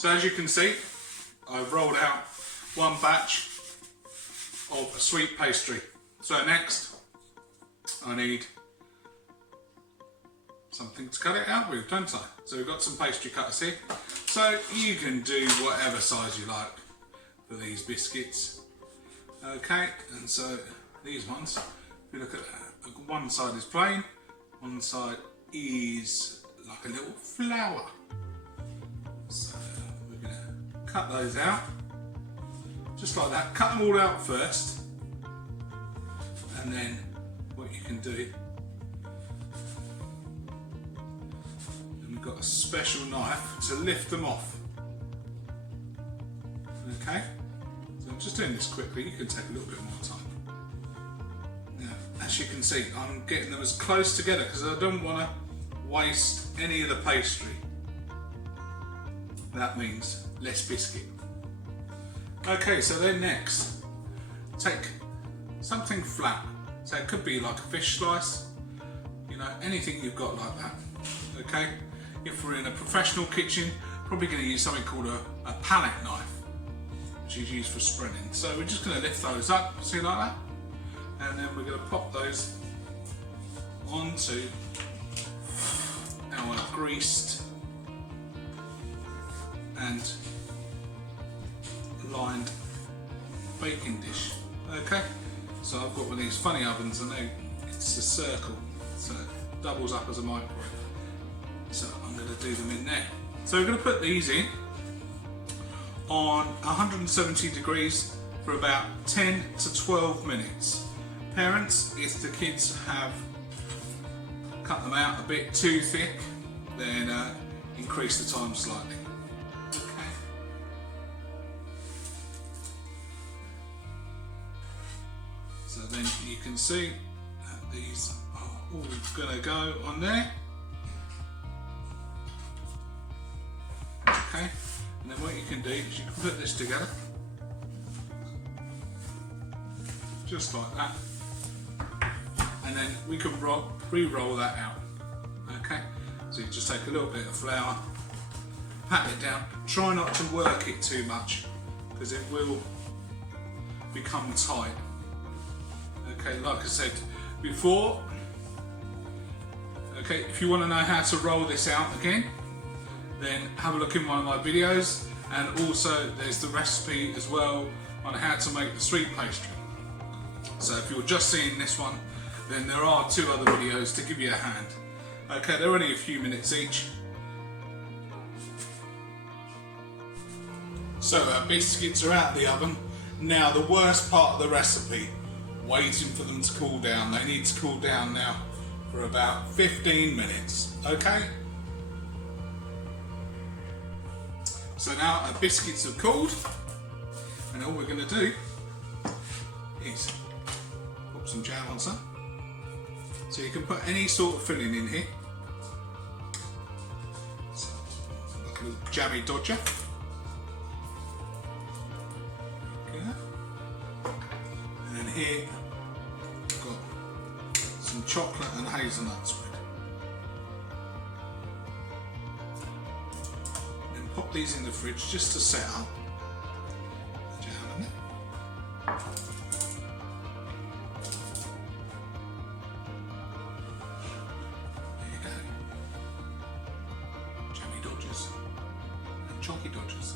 So as you can see, I've rolled out one batch of a sweet pastry. So next, I need something to cut it out with, don't I? So we've got some pastry cutters here. So you can do whatever size you like for these biscuits. Okay, and so these ones, if you look at one side is plain, one side is like a little flower. So we're going to cut those out, just like that. Cut them all out first, and then what you can do, then we've got a special knife to lift them off. Okay, so I'm just doing this quickly, you can take a little bit more time. Now, as you can see, I'm getting them as close together because I don't want to waste any of the pastry. That means less biscuit. Okay, so then next, take something flat. So it could be like a fish slice, you know, anything you've got like that. Okay, if we're in a professional kitchen, probably going to use something called a palette knife, which is used for spreading. So we're just going to lift those up, see, like that, and then we're going to pop those onto our greased and lined baking dish. Okay, so I've got one of these funny ovens, and it's a circle, so it doubles up as a microwave. So I'm going to do them in there. So we're going to put these in on 170 degrees for about 10 to 12 minutes. Parents, if the kids have cut them out a bit too thick, then increase the time slightly. Okay. So then you can see that these are all going to go on there. Okay, and then what you can do is you can put this together, just like that, and then we can re-roll that out. Okay, so you just take a little bit of flour, pat it down, try not to work it too much because it will become tight. Okay, like I said before, okay, if you want to know how to roll this out again, then have a look in one of my videos, and also there's the recipe as well on how to make the sweet pastry. So if you're just seeing this one, then there are 2 other videos to give you a hand. Okay, they're only a few minutes each. So our biscuits are out of the oven. Now the worst part of the recipe, waiting for them to cool down. They need to cool down now for about 15 minutes, okay? So now our biscuits have cooled, and all we're going to do is put some jam on some. So you can put any sort of filling in here. So, like a little Jammie dodger. Okay. And then here we've got some chocolate and hazelnut spread. Pop these in the fridge just to set up the jam in it. There you go. Jammie dodgers and chocky dodgers.